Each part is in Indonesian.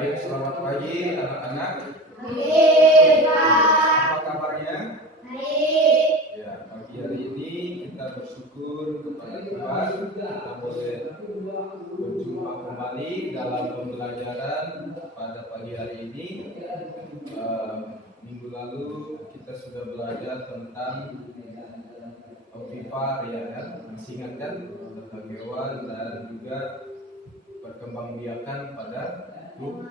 Baik, selamat pagi anak-anak. Apa kabarnya? Ya, pagi hari ini kita bersyukur kepada Tuhan kita boleh berjumpa kembali dalam pembelajaran pada pagi hari ini. Minggu lalu kita sudah belajar tentang ovipar, ya kan? Masih ingat kan? Tentang hewan dan juga perkembangbiakan pada grup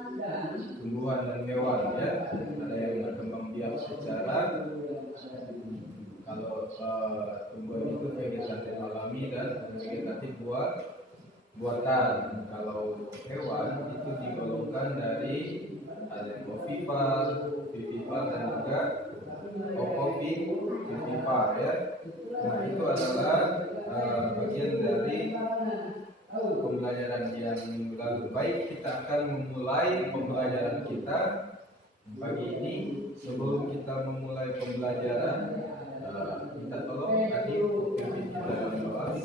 tumbuhan dan hewan, ya. Ada yang berkembang biak secara kalau tumbuhan itu vegetatif alami dan vegetatif buatan. Kalau hewan itu digolongkan dari ada ovipar, vivipar dan juga ovovivipar, ya. Nah, itu adalah bagian dari pembelajaran yang minggu lalu. Baik, kita akan memulai pembelajaran kita pagi ini. Sebelum kita memulai pembelajaran, kita tolong adik pimpin kita dalam doa.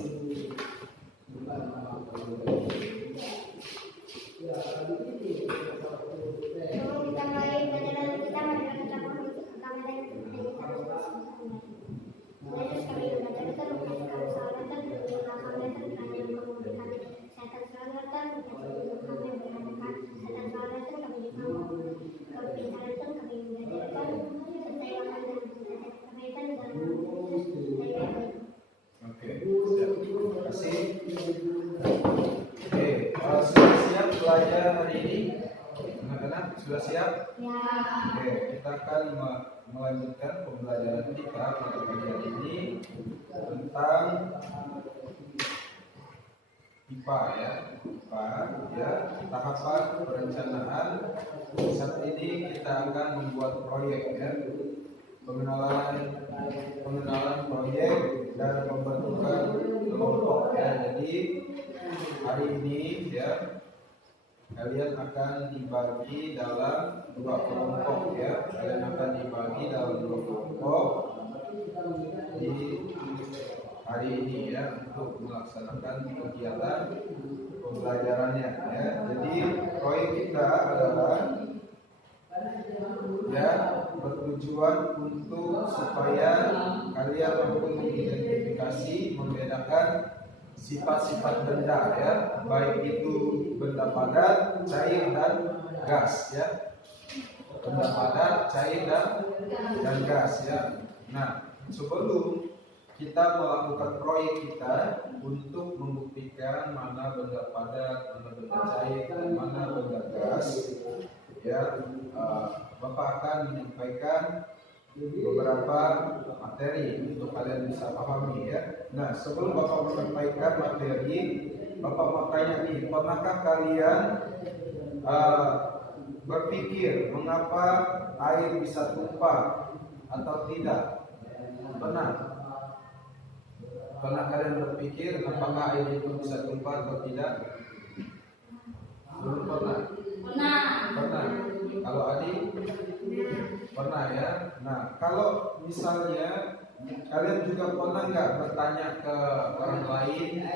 Sudah siap belajar hari ini? Anak-anak sudah siap? Ya. Oke, kita akan melanjutkan pembelajaran kita pada pagi hari ini tentang IPA, ya. IPA, ya, tahapan perencanaan. Saat ini kita akan membuat proyek, ya. Pengenalan proyek dan pembentukan kelompok, ya. Jadi hari ini, ya, kalian akan dibagi dalam 2 kelompok, ya. Kalian akan dibagi dalam 2 kelompok di hari ini, ya, untuk melaksanakan kegiatan pembelajarannya, ya. Jadi proyek kita adalah, ya, bertujuan untuk supaya kalian mampu mengidentifikasi, membedakan sifat-sifat benda, ya, baik itu benda padat, cair dan gas, ya. Benda padat, cair dan gas, ya. Nah, sebelum kita melakukan proyek kita untuk membuktikan mana benda padat, mana benda cair, dan mana benda gas, ya, Bapak akan menyampaikan beberapa materi untuk kalian bisa pahami, ya. Nah, sebelum Bapak menyampaikan materi, Bapak mau tanya nih, pernahkah kalian berpikir mengapa air bisa tumpah atau tidak? Pernah kalian berpikir apakah air itu bisa tumpah atau tidak? Belum pernah? Pernah. Kalau Adi? Pernah, ya. Nah, kalau misalnya kalian juga pernah nggak bertanya ke orang lain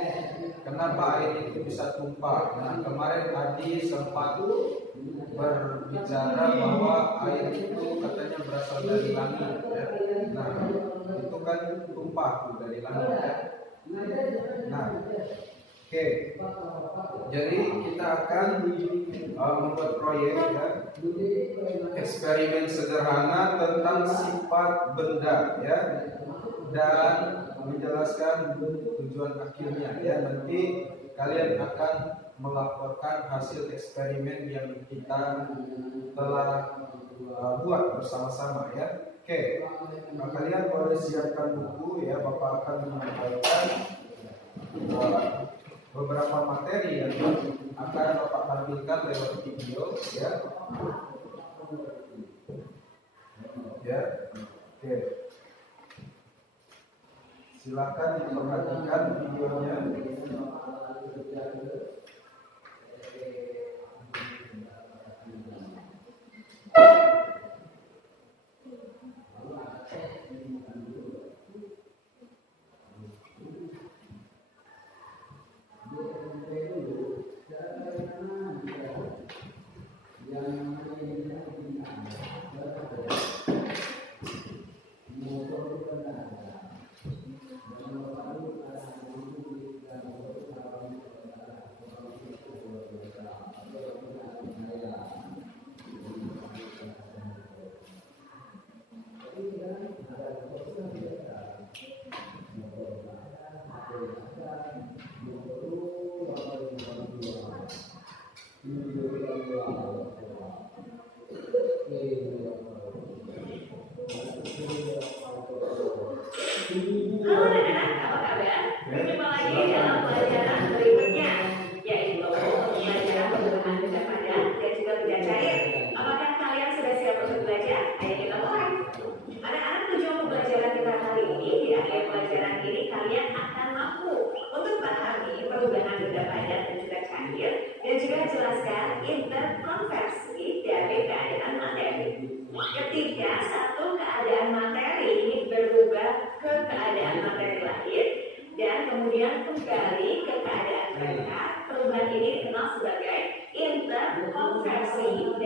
kenapa air itu bisa tumpah? Nah, kemarin Adi sempat berbicara bahwa air itu katanya berasal dari langit, ya. Nah, itu kan tumpah dari langit, ya. Nah, oke. Jadi kita akan membuat proyek, ya, eksperimen sederhana tentang sifat benda, ya, dan menjelaskan tujuan akhirnya, ya. Nanti kalian akan melaporkan hasil eksperimen yang kita telah buat bersama-sama, ya. Oke, nah, kalian boleh siapkan buku, ya. Bapak akan menyampaikan beberapa materi yang akan Bapak tampilkan lewat video, ya. Ya, oke. Silakan diperhatikan videonya.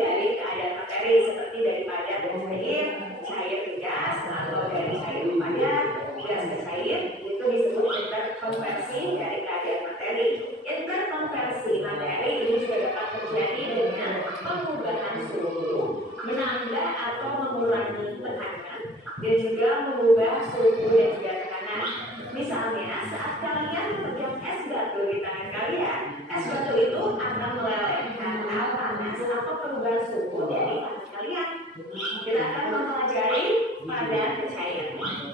dari keadaan materi seperti dari padat ke cair, cair ke gas, atau dari cair ke padat, gas ke cair. Itu disebut interkonversi dari keadaan materi. Interkonversi materi ini juga dapat terjadi dengan pengubahan suhu, menambah atau mengurangi tekanan, dan juga mengubah suhu dan juga tekanan. Misalnya saat kalian memegang es batu di tangan kalian, es batu itu akan meleleh karena panas atau perubahan suhu dari tangan kalian. Kita akan mempelajari padat ke cair.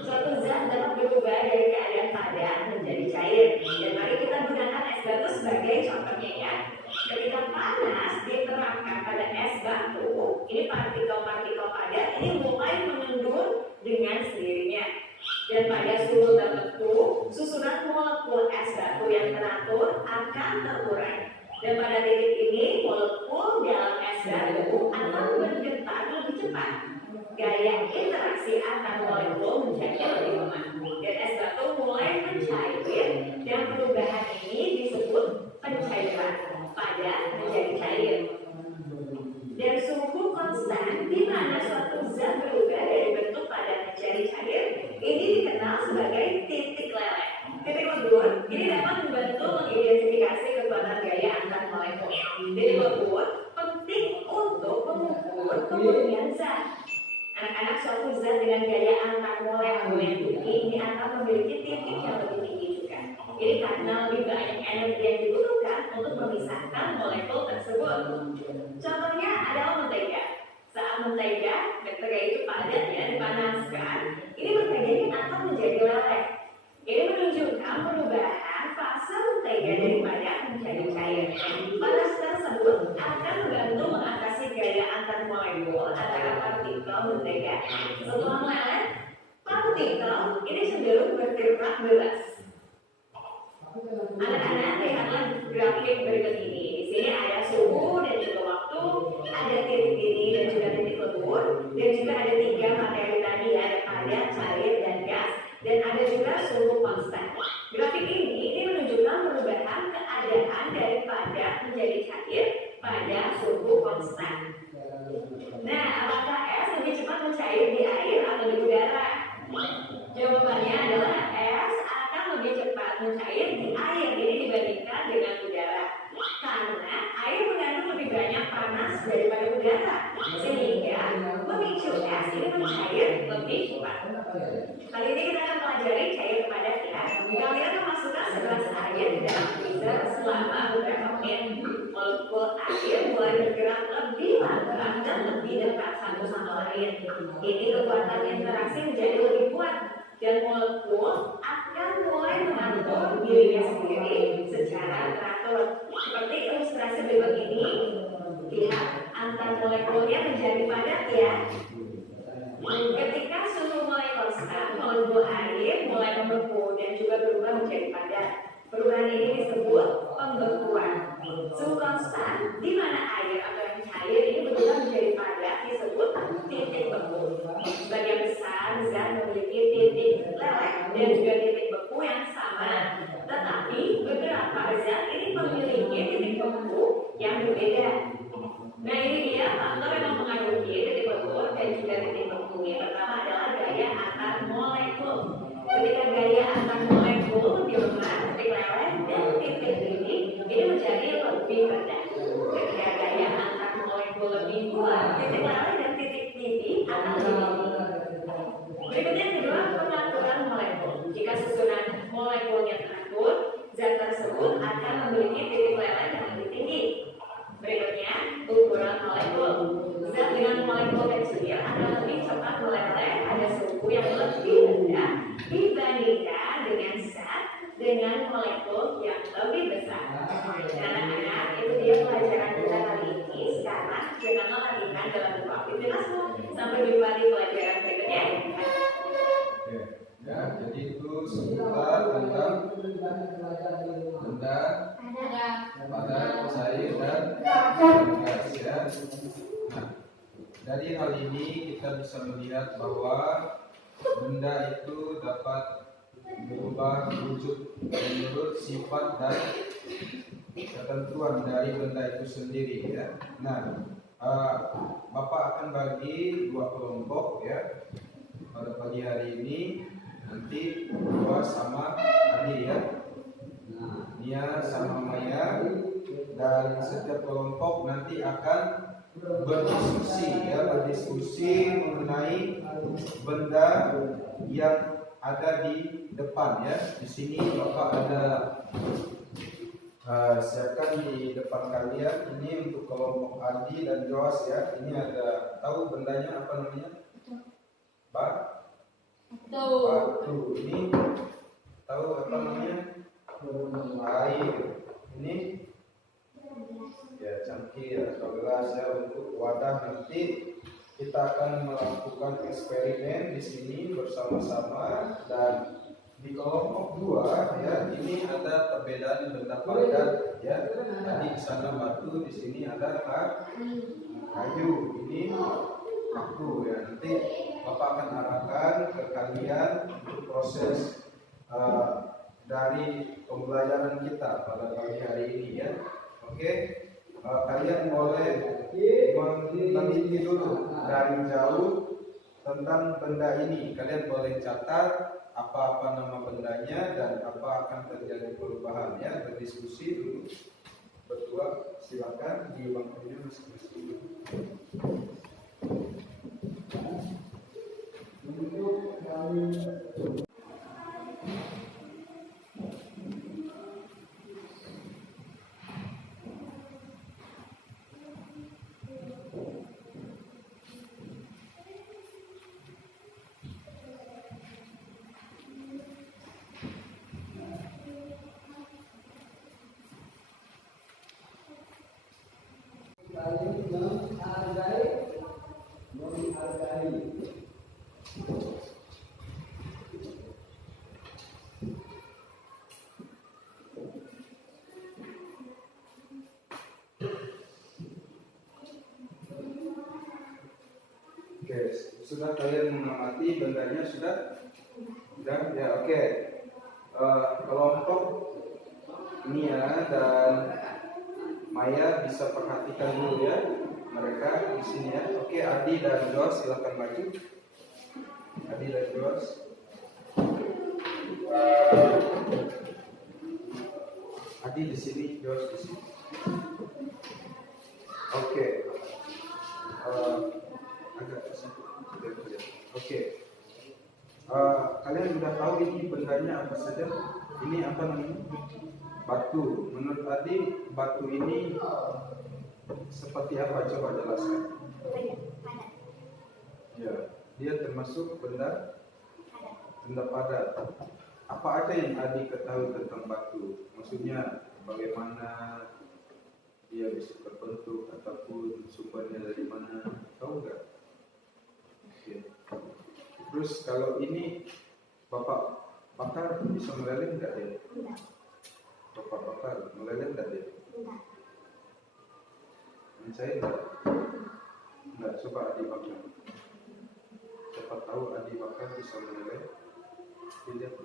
Suatu zat dapat berubah dari keadaan padat menjadi cair. Dan mari kita gunakan es batu sebagai contohnya ya. Ketika panas diterapkan pada es batu, ini partikel-partikel padat ini mulai mengendur dengan sendirinya. Dan pada suhu tertentu, susunan molekul es batu yang teratur akan terurai. Dan pada titik ini, molekul dalam es batu akan bergetar lebih cepat. Gaya interaksi antar molekul menjadi lebih lemah. Dan es batu mulai mencair, dan perubahan ini disebut pencairan. Padat menjadi cair. Dan suhu konstan di mana suatu zat berubah dari bentuk padat menjadi cair ini dikenal sebagai titik leleh. Titik lebur ini dapat membantu mengidentifikasi kekuatan gaya antar molekul. Titik lebur penting untuk mengukur kemurnian zat. Anak-anak, suatu zat dengan gaya antar molekul yang tinggi ini akan memiliki titik yang lebih tinggi juga. Ini karena lebih banyak energi yang dibutuhkan untuk memisahkan molekul tersebut. Contohnya adalah mentega. Saat mentega itu padat ya, dipanaskan, ini mentega ini akan menjadi leleh. Ini menunjukkan perubahan fase mentega dari padat menjadi cair. Panas tersebut akan membantu mengatasi gaya antar molekul antara partikel mentega. Setelah meleleh, partikel ini cenderung bergerak bebas. Anak-anak, lihatlah grafik berikut ini. Di sini ada suhu dan juga waktu, ada titik didih dan juga titik lebur, dan juga ada 3 materi tadi, ada padat, cair, dan gas, dan ada juga suhu konstan. Grafik ini menunjukkan perubahan keadaan dari padat menjadi cair pada suhu konstan. Nah, apakah es lebih cepat mencair di air atau di udara? Jawabannya adalah es akan lebih cepat mencair di air ini dibandingkan dengan udara. Karena air mengandung lebih banyak panas daripada udara, sehingga memicu es ini mencair lebih cepat. Kali ini kita akan pelajari cair padat ya. Kalian memasukkan segelas air di dalam freezer selama beberapa menit. Molekul air mulai bergerak lebih lambat dan lebih dekat satu sama lain. Ini kekuatan interaksi menjadi lebih kuat. Dan molekul akan mulai mengatur dirinya sendiri secara teratur. Seperti ilustrasi berikut ini, lihat antar molekulnya menjadi padat ya. Ketika suhu mulai konstan, molekul air mulai membeku dan juga berubah menjadi padat. Perubahan ini disebut pembekuan. Suhu konstan di mana air atau yang cair ini berubah menjadi padat disebut titik beku. Sebagian besar zat memiliki titik leleh dan juga titik beku yang sama. Tetapi beberapa zat ini memiliki titik beku yang berbeda. Nah, ini dia faktor yang mempengaruhi titik beku dan juga titik beku. Yang pertama adalah gaya antar molekul. Ketika gaya antar molekul lebih lemah, titik leleh dan titik didih ini menjadi lebih rendah. Ketika gaya antar molekul lebih kuat, titik leleh dan titik didih akan lebih tinggi. Berikutnya yang kedua, pengaturan molekul. Jika susunan molekulnya teratur, zat tersebut akan memiliki titik leleh yang lebih tinggi. Berikutnya, ukuran molekul. Zat dengan molekul kecil akan lebih cepat meleleh pada suhu yang lebih rendah dibandingkan dengan zat dengan molekul yang lebih besar. Anak-anak, itu dia pelajaran kita kali ini. Sekarang janganlah latihan dalam buku aktivitasmu. Sampai jumpa di pelajaran berikutnya. Ya, jadi itu seputar tentang benda, padat, cair, dan gas ya. Nah, dari hal ini kita bisa melihat bahwa benda itu dapat berubah wujud menurut sifat dan ketentuan dari benda itu sendiri ya. Nah, uh, Bapak akan bagi dua kelompok ya pada pagi hari ini. Nanti dua sama Adi ya, Nia sama Maya, dan setiap kelompok nanti akan berdiskusi mengenai benda yang ada di depan ya. Di sini Bapak ada siapkan di depan kalian. Ini untuk kelompok Adi dan Joas ya. Ini ada, tahu bendanya apa namanya? Batu. Ini tahu apa namanya? Air. Ini ya cangkir atau gelas ya untuk wadah. Nanti kita akan melakukan eksperimen di sini bersama-sama, dan di kelompok dua ya ini ada perbedaan benda padat ya. Tadi di sana batu, di sini ada kayu. Ini aku ya. Nanti Bapak akan arahkan ke kalian untuk proses dari pembelajaran kita pada pagi hari ini ya. Oke, kalian boleh meneliti dulu dari jauh tentang benda ini. Kalian boleh catat apa-apa nama bendanya dan apa akan terjadi perubahan ya. Berdiskusi dulu berdua, silakan di waktunya masing-masing. Oke, sudah kalian mengamati bendanya sudah? Sudah? Ya, oke. Kelompok Nia dan Maya bisa perhatikan dulu ya. Mereka di sini ya. Oke, Adi dan Jos silakan maju. Adi dan Jos. Adi di sini, Jos di sini. Oke. Agak ke situ. Oke. Kalian sudah tahu ini bendanya apa saja? Ini apa namanya? Batu. Menurut Adi, batu ini seperti apa? Coba jelaskan. Ya, dia termasuk benda padat. Apa aja yang Adi ketahui tentang batu? Maksudnya bagaimana dia bisa terbentuk ataupun sumbernya dari mana? Tahu nggak? Oke. Terus kalau ini Bapak bakar bisa meleleh nggak ya? Bapak bakar meleleh nggak ya? Mencair nggak? Nggak. Coba Adi bakar. Siapa tahu Adi bakar bisa meleleh? Tidak.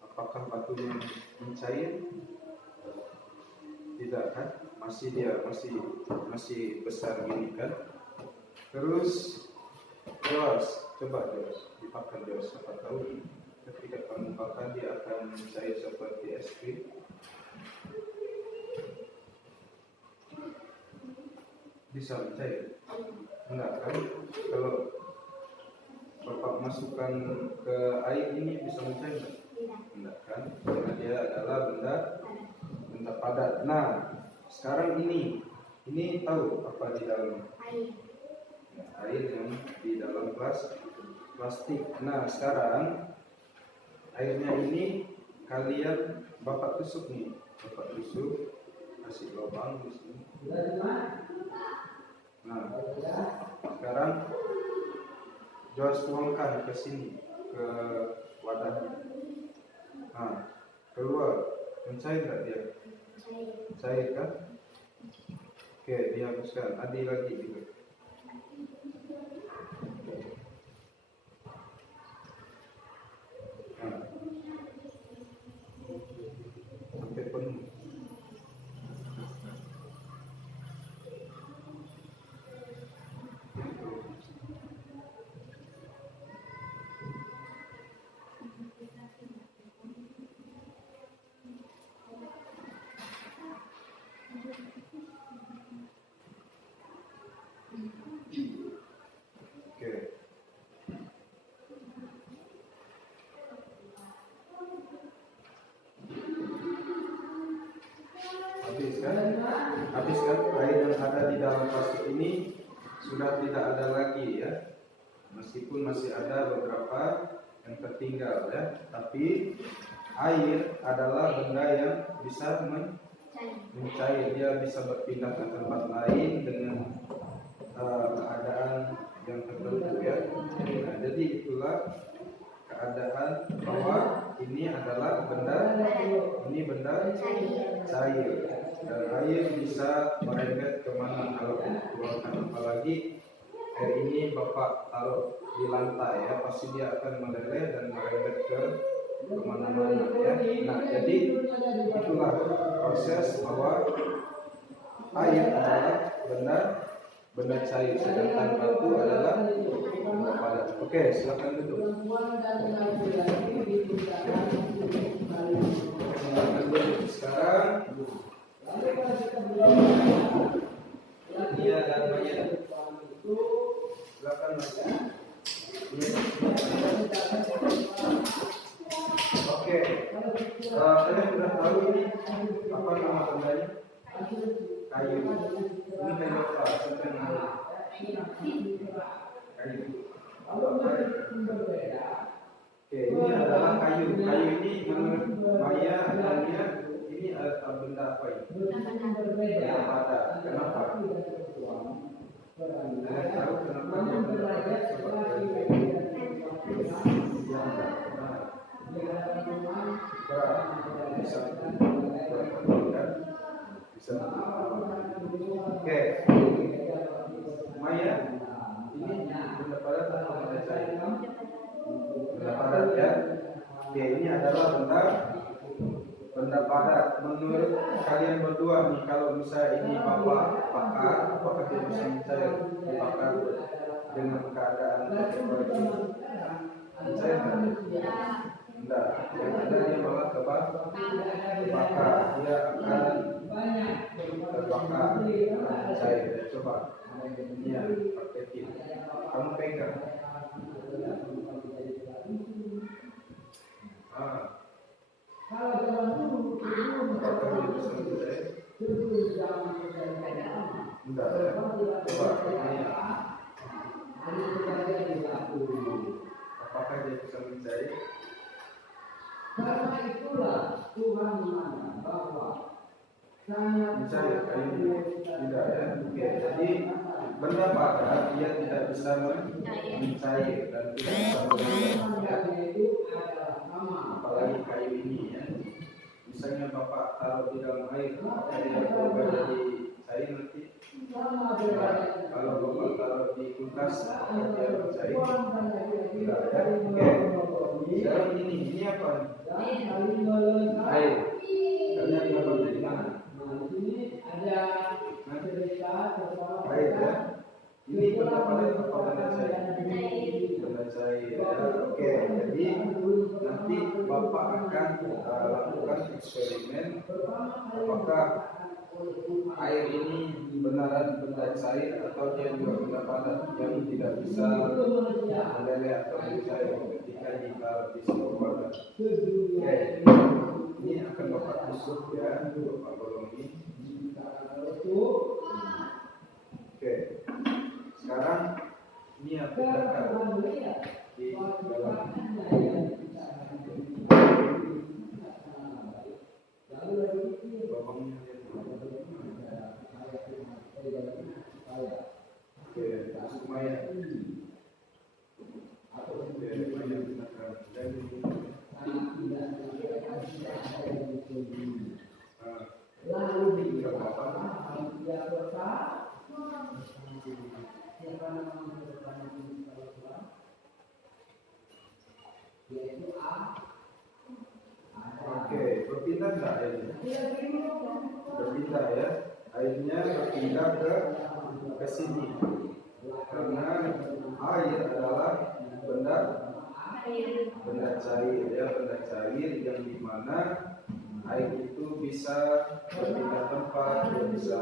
Apakah batunya mencair? Tidak kan? Masih besar gini kan? Terus Jos, coba Jos, dibakar Jos. Siapa tahu ketika kamu bakar dia akan mencair seperti es krim. Bisa mencair? Enggak kan? Kalau Bapak masukkan ke air ini bisa mencair enggak? Enggak kan? Karena dia adalah benda padat. Nah, sekarang ini tahu apa di dalam? Air yang di dalam plastik. Nah, sekarang airnya ini kalian Bapak tusuk nih. Bapak tusuk, kasih lubang di sini. Nah, sekarang Jos tuangkan ke sini, ke wadahnya. Nah, keluar. Mencair nggak dia? Cair kan? Oke, dihapuskan. Adi lagi juga. Nah, sampai penuh. habis kan air yang ada di dalam plastik ini sudah tidak ada lagi ya, meskipun masih ada beberapa yang tertinggal ya, tapi air adalah benda yang bisa mencair, dia bisa berpindah ke tempat lain dengan keadaan yang tertentu ya. Nah, jadi itulah keadaan bahwa ini adalah benda cair dan air bisa merembet kemana kalau dikeluarkan, apalagi air ini Bapak taruh di lantai ya, pasti dia akan meleleh dan merembet ke kemana-mana ya. Nah, jadi itulah proses bahwa air adalah benda cair, sedangkan batu adalah benda padat. Oke, silakan duduk. Silakan duduk sekarang. Dia dan Maya. Silakan Maya. Oke, kalian sudah tahu ini apa nama bendanya? Kayu. Ini kayu apa? Siapa yang tahu? Kayu. Oke, ini adalah kayu. Kayu ini menurut Maya adanya ini benda apa ini? Benda padat. Kenapa? Kalian tahu kenapa dia benda padat? Bisa. Oke, Maya, ini benda padat atau benda cair? Benda padat ya. Oke, ini adalah benda padat. Menurut kalian berdua nih, kalau misalnya ini Bapak bakar, apakah dia bisa mencair dibakar dengan keadaan seperti ini? Mencair kan? Enggak, yang ada dia malah terbakar, dia akan terbakar cair. Ya, coba ini ya, praktekin. Kamu pegang. Apakah dia bisa mencair? Enggak ya. Coba ini. Apakah dia bisa mencair? Karena itulah Tuhan menanya bahwa mencair kayu tidak ya. Oke, jadi benda padat dia tidak bisa mencair dan tidak bisa berubah ya. Apalagi kayu ini ya. Misalnya Bapak taruh di dalam air, apakah dia berubah jadi cair nanti? Nah, kalau Bapak taruh di kulkas, apakah dia bercair? Tidak ya. Oke, sekarang ini apa? Air. Kalian dapat dari mana? Air ya. Ini benda padat atau benda cair? Benda cair ya. Oke, jadi nanti Bapak akan lakukan eksperimen apakah air ini benaran benda cair atau dia juga benda padat yang tidak bisa meleleh atau mencair ketika ditaruh di sebuah wadah. Oke, ini akan Bapak tusuk ya, Bapak bolongi. Oke, sekarang ini aku letakkan di dalam. Bolongnya. Oke, masuk Maya. Oke, Maya letakkan. Lalu di Oke, berpindah enggak airnya? Berpindah ya. Airnya berpindah ke sini. Karena air adalah benda cair ya, benda cair yang dimana air itu bisa berpindah tempat, dia bisa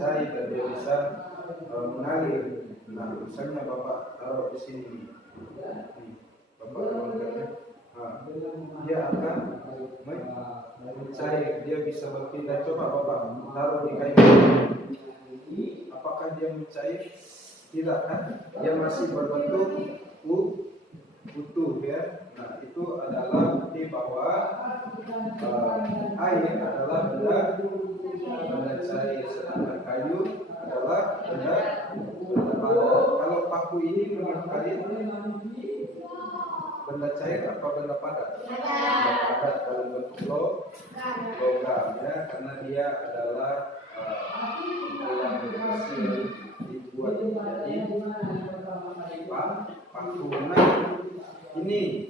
cair dan dia bisa mengalir. Nah, misalnya Bapak taruh di sini nih, Bapak angkat. Nah, dia akan mencair, dia bisa berpindah. Coba Bapak taruh di kayu. Apakah dia mencair? Tidak kan? Dia masih berbentuk utuh ya. Nah, itu adalah bukti bahwa air adalah benda cair, sedangkan kayu adalah benda padat. Kalau paku ini menurut kalian benda cair atau benda padat? Benda padat dalam bentuk logam ya, karena dia adalah yang berhasil dibuat menjadi paku. Nah, ini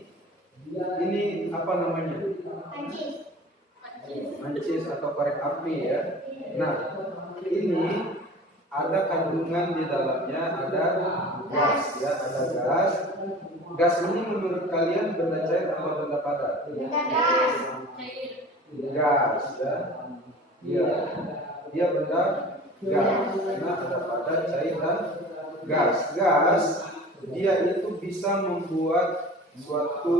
apa namanya? Mancis atau korek api ya. Nah, ini ada kandungan di dalamnya, ada gas ya, ada gas. Gas ini menurut kalian benda cair atau benda padat? Gas ya. Dia benda gas. Karena ada padat, cair dan gas. Gas dia itu bisa membuat suatu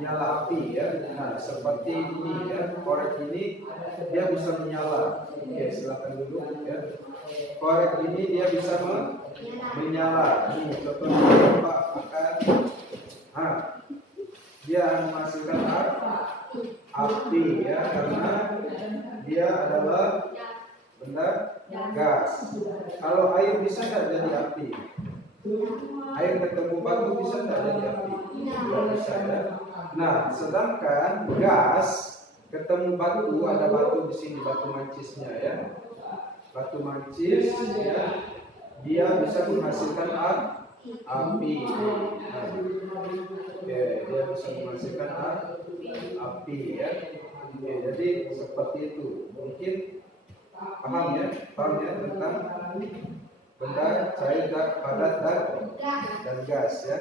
nyala api ya. Nah, seperti ini ya, korek ini dia bisa menyala. Oke, silakan dulu ya. Korek ini dia bisa menyala. Nih, contohnya Bapak akan dia menghasilkan api ya, karena dia adalah benda gas. Kalau air bisa nggak jadi api? Air ketemu batu bisa nggak jadi api? Nggak bisa ya. Nah, sedangkan gas ketemu batu, ada batu di sini, batu mancisnya ya. Batu mancis ya, dia bisa menghasilkan api. Nah, oke, dia bisa menghasilkan api ya. Oke, jadi seperti itu. Mungkin paham ya tentang benda cair dan padat dan gas ya.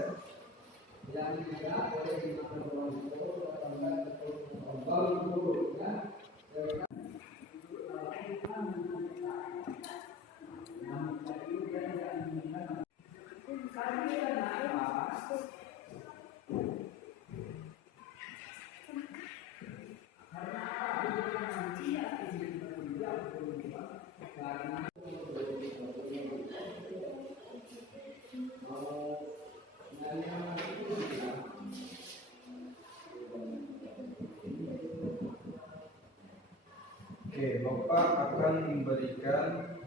Oke, Bapak akan memberikan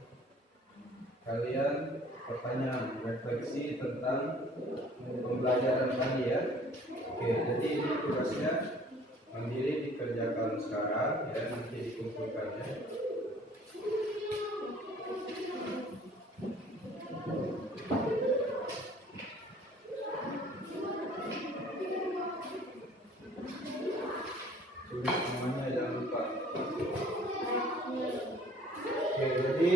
kalian pertanyaan refleksi tentang pembelajaran tadi ya. Oke, jadi ini tugasnya mandiri dikerjakan sekarang ya, nanti dikumpulkan ya. Tulis semuanya, jangan lupa. Oke, jadi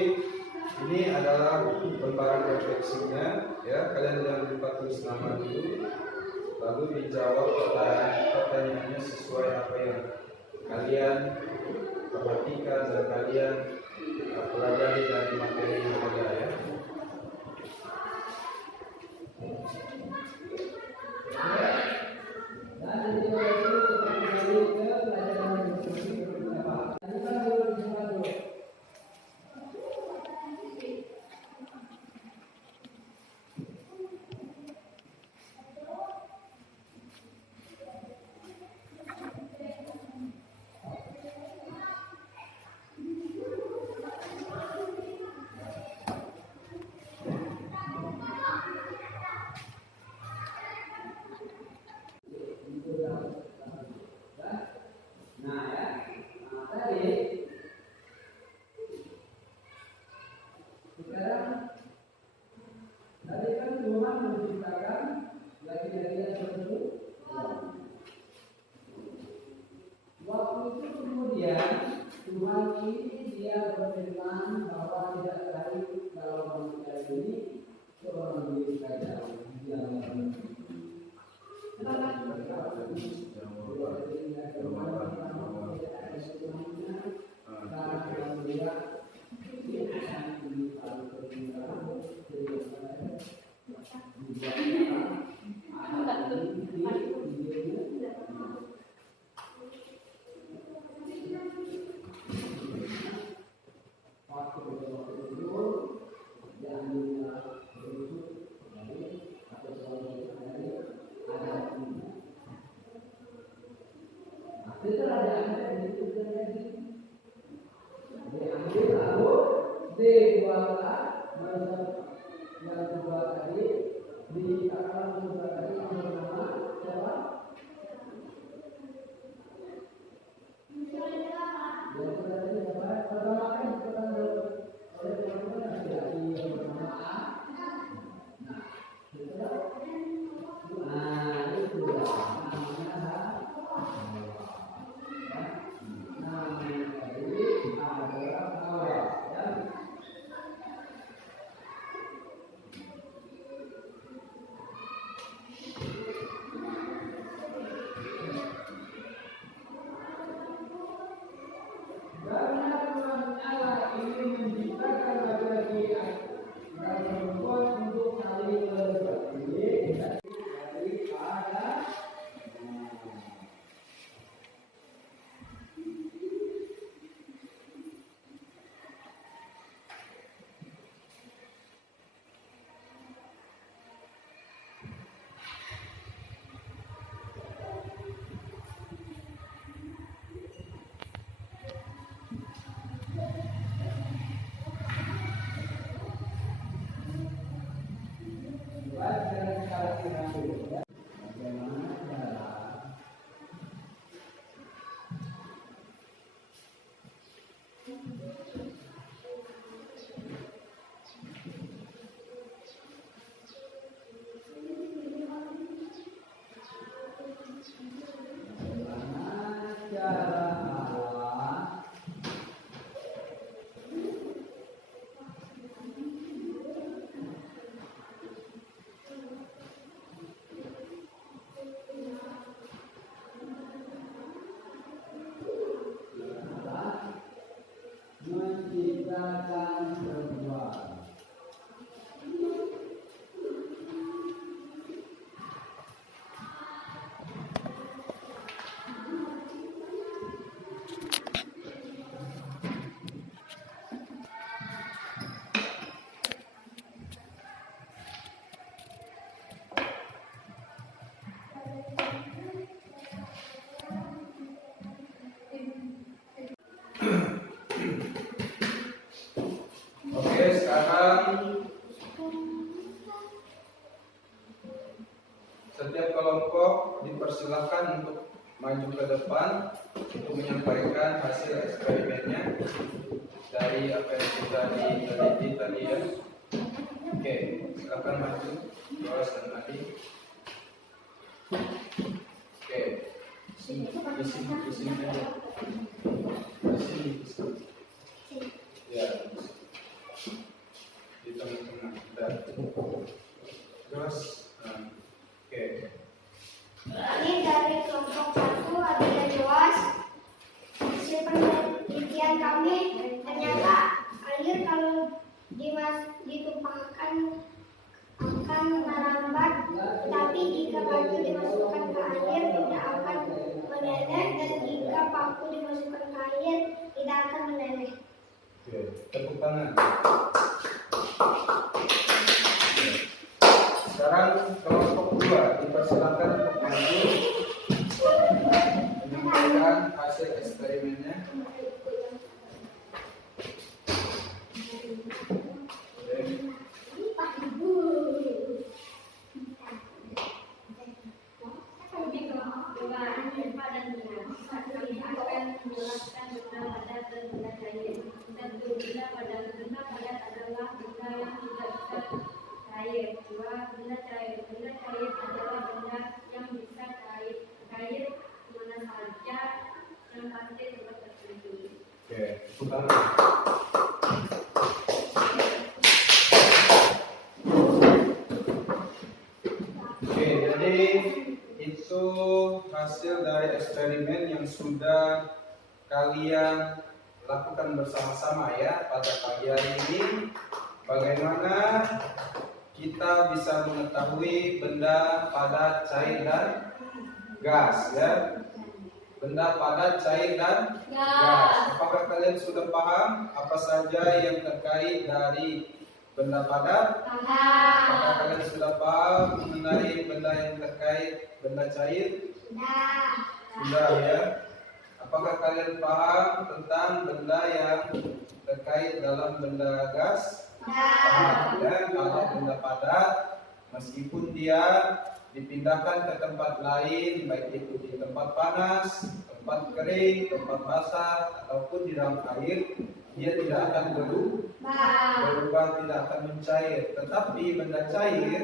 ini adalah lembaran refleksinya ya. Kalian jangan lupa tulis nama dulu, lalu dijawab pertanyaannya sesuai apa yang kalian perhatikan dan kalian pelajari dari materi yang ada ya. Oke, sekarang setiap kelompok dipersilakan untuk maju ke depan untuk menyampaikan hasil eksperimennya dari apa yang sudah diteliti tadi ya. Oke, silakan maju, Joas dan Adi. Oke, di sini aja. Di sini. Ya. Di tengah-tengah. Joas. Oke. Ini dari kelompok 1 adalah Joas. Hasil penelitian kami ternyata air kalau ditumpahkan akan merambat, tapi jika batu dimasukkan ke air tidak akan meleleh, dan jika paku dimasukkan ke air tidak akan meleleh. Oke, tepuk tangan. Sekarang kelompok 2 dipersilakan untuk maju menyampaikan hasil eksperimennya. Oke, tepuk tangan. Oke, jadi itu hasil dari eksperimen yang sudah kalian lakukan bersama-sama ya pada pagi hari ini. Bagaimana kita bisa mengetahui benda padat, cair dan gas ya? Benda padat, cair dan gas. Apakah kalian sudah paham apa saja yang terkait dari benda padat? Apakah kalian sudah paham mengenai benda yang terkait benda cair? Sudah ya. Apakah kalian paham tentang benda yang terkait dalam benda gas? Paham ya. Kalau benda padat meskipun dia dipindahkan ke tempat lain, baik itu di tempat panas, tempat kering, tempat basah, ataupun di dalam air, dia tidak akan berubah, tidak akan mencair. Tetapi benda cair,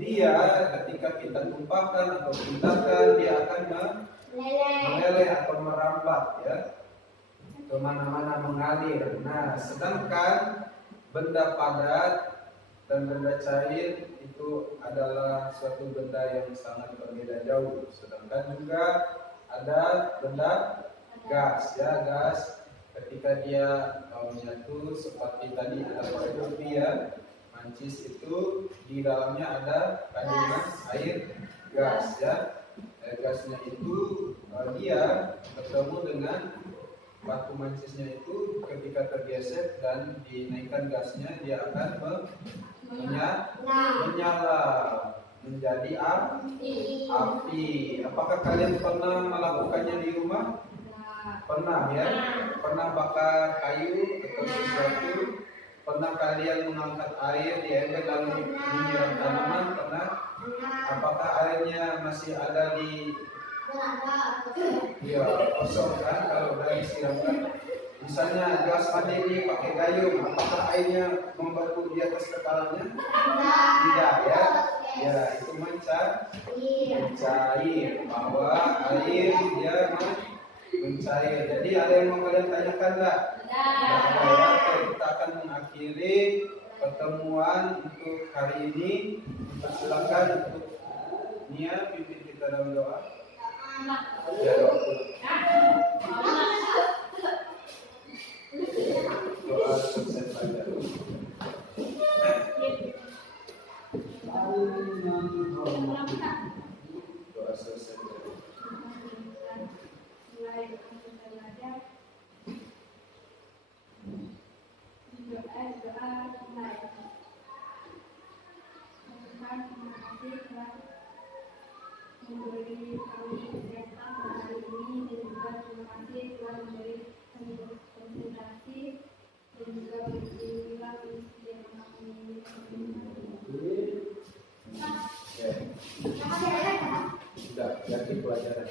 dia ketika kita tumpahkan atau pindahkan, dia akan meleleh atau merambat ya, kemana-mana mengalir. Nah, sedangkan benda padat dan benda cair itu adalah suatu benda yang sangat berbeda jauh. Sedangkan juga ada benda gas ya, gas ketika dia menyatu seperti tadi ada kopi ya, mancis itu di dalamnya ada kandungan air gas ya. Air gasnya itu dia bertemu dengan batu mancisnya itu ketika tergesek dan dinaikkan gasnya, dia akan menyala menjadi api. Apakah kalian pernah melakukannya di rumah? Pernah ya? Pernah bakar kayu atau sesuatu? Pernah kalian mengangkat air di ember lalu menyiram tanaman? Pernah? Apakah airnya masih ada di kosong kan? Kalau udah disiramkan, misalnya gelas mandi ini pakai gayung, apakah airnya membeku di atas kepalanya? Tidak ya. Ya, itu mencair, bahwa air dia mencair. Jadi ada yang mau kalian tanyakan enggak? Kita akan mengakhiri pertemuan untuk hari ini. Silakan untuk Nia pimpin kita dalam doa. Ya, doa selesai saja. Doa selesai. Memberi kami kesehatan hari ini, dan juga terima kasih telah memberi kami konsentrasi dan juga berilah yang kami Sudah, jadi pelajaran.